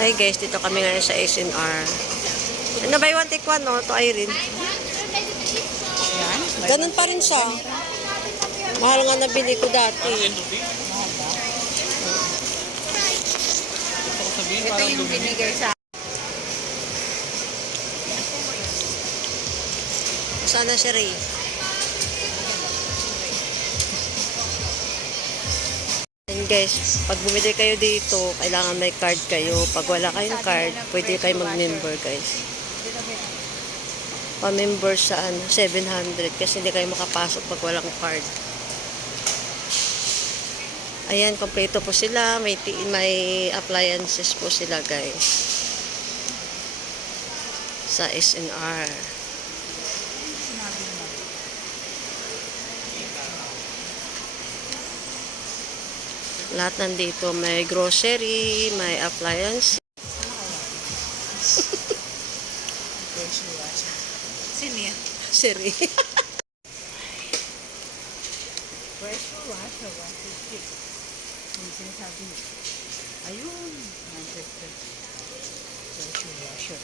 Hi guys, dito kami ngayon sa SNR. Ano ba yung take one, no? To Irene. Ganun pa rin siya. Mahal nga nabili ko dati. Ito yung binigay sa... Sana si Ray. And guys, pag bumili kayo dito, kailangan may card kayo. Pag wala kayong card, pwede kayo mag-member guys. Pa-member sa 700 kasi hindi kayo makapasok pag walang card. Ayan, kompleto po sila. May appliances po sila guys. Sa SNR. Lahat nandito. May grocery, may appliance. Sino yan? Siri. Pressure washer, 150. Yung sinasabi niya. Ayun. Manchester. Pressure washer.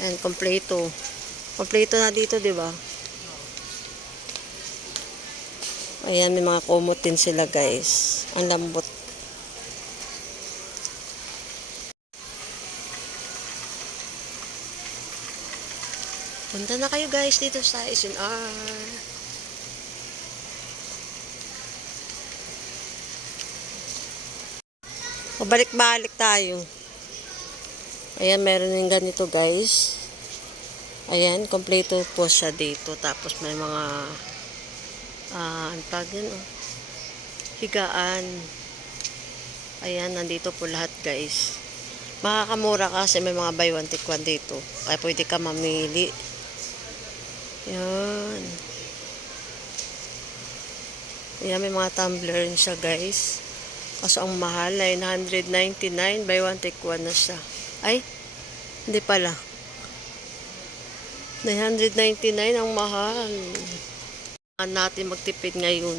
Ayan, kompleto. Kompleto na dito, di ba? Ayan, may mga kumot din sila, guys. Ang lambot. Punta na kayo, guys, dito sa SNR. Pabalik-balik tayo. Ayan, meron din ganito, guys. Ayan, kompleto po siya dito. Tapos may mga ang tawag yun, oh. Higaan. Ayan, nandito po lahat guys. Makakamura kasi may mga buy one take one dito. Kaya pwede ka mamili. Yan. Ayan, may mga tumbler rin siya guys. Kaso ang mahal, 999. Buy one take one na siya. Ay, hindi pala. 999 ang mahal. Natin magtipid ngayon.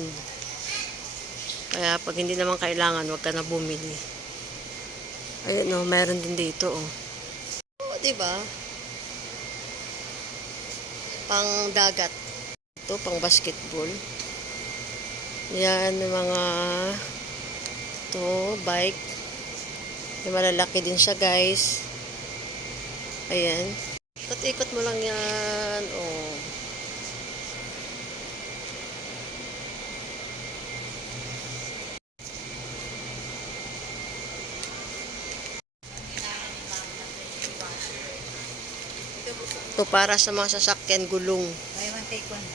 Kaya pag hindi naman kailangan, wag ka na bumili. Ayun, oh, meron din dito, oh. Oh, diba? Pang dagat. Ito, pang basketball. Yan, mga to bike. May malalaki din siya, guys. Ayan. Ikot-ikot mo lang yan, oh. Ito para sa mga sasakyan gulong. Buy one take one.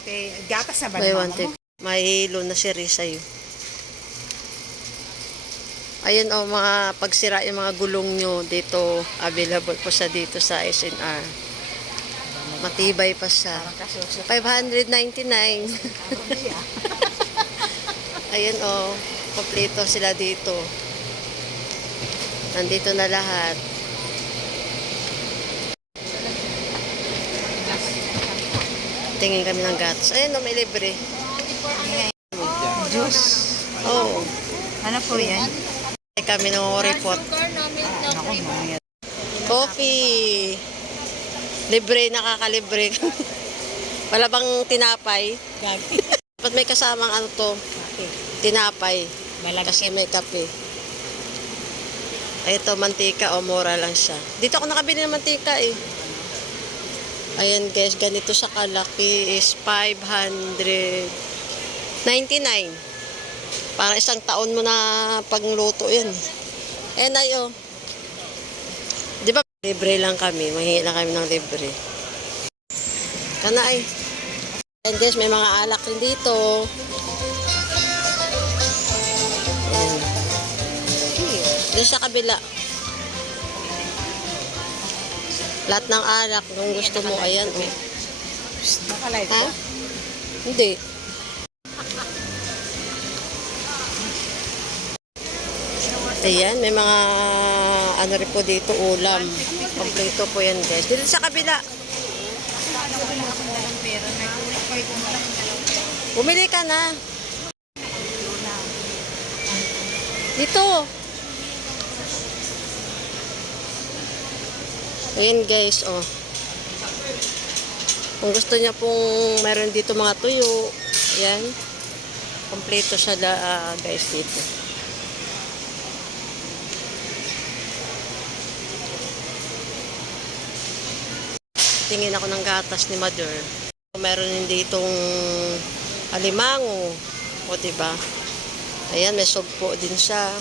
Okay, gatas na ba? Buy one take. May hilo na si Risa yun. Ayun o, mga pagsira yung mga gulong nyo dito, available po sa dito sa SNR. Matibay pa siya. 599. Ayun o, kompleto sila dito. Nandito na lahat. Tingin kami ng gatos. Ayun o, may libre. Juice. Oo. Ano po yan? Kami ng report. Coffee. Libre, nakakalibre. Wala bang tinapay? Dapat may kasamang ano to? Tinapay. Kasi may kape. Ito, mantika o mura lang siya. Dito ako nakabili ng mantika eh. Ayan guys, ganito sa kalaki is 599. Para isang taon mo na pagluto yan. Ayan ay oh. Di ba libre lang kami, mahingi lang kami ng libre. Kana ay. Ayan guys, may mga alak rin dito. Ayan. Doon sa kabila. Lahat ng alak, kung gusto mo, ayan oh. Nakalive Ha? ko? Hindi. Ayan, may mga ano rin po dito, ulam. Kompleto po yan guys. Dito sa kabila. Bumili ka na. Dito. Ayan guys, oh. Kung gusto niya pong meron dito mga tuyo, ayan. Kompleto siya guys dito. Tingin ako ng gatas ni Mother. Meron din ditong alimango. O diba? Ayan, may sugpo din siya.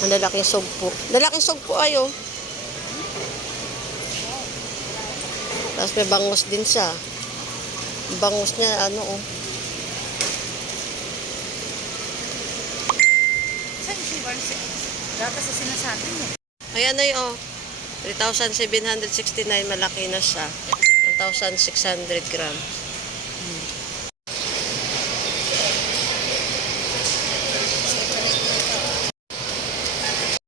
Ang lalaking sugpo. Lalaking sugpo ayo. Tapos may bangus din siya. Bangus niya, ano oh. Saan si Barnes? Gatas sa sinasabi niya. Ayan na yun oh. 3,769 malaki na siya. 1,600 grams.